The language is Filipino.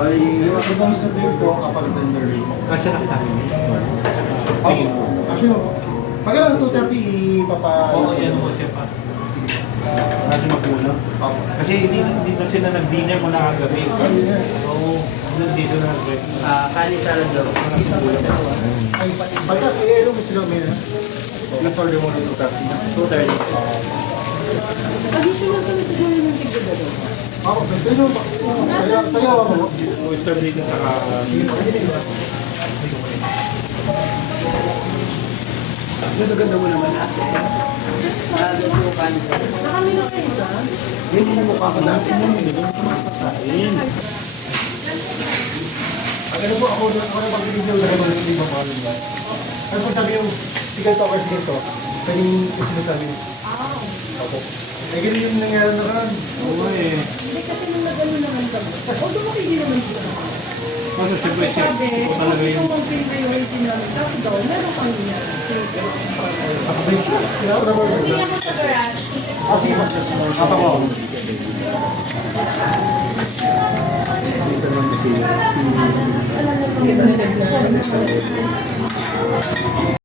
Bali, yung advanced na beer ko, kapag tender rate. Kasi nakasabi mo. Tingin po. Actually, pag lang 2:30, Oo, yan mo siya pa. Kasi magkulang. Kasi hindi na sila nag-dinner mo nakagabi. Oo, dito na nag-break. Kanin salad daw. Pagka, ano mo sila may last order mo ng 2:30. 2:30. Additional kami siguro ng tigda daw. Ako, pero tayo ako. Oyster dito saka... Ganda mo naman ate. Gusto ko kanin salad. Nakami na kayo sa? Hindi mo mukha ka dati. Ayun. Ang ano po, ako na mag-video na naman yung ibang mga nila. Ano po sabi yung sigaw to or sigaw to? Pwedeng sinasabi. Ako. Eh, ganun yung nangyari na rin. Oo eh. Hindi kasi nung nagano naman kami. Although makindi naman sila. Kasi siyempre siya. Sabi, Ito talaga kung yung... ang priority namin, tapos daw, meron kang niya. Ako ba yung kailangan na mag- Hindi naman sa garage. Ah, sige po. Apa ko. Alam mo kung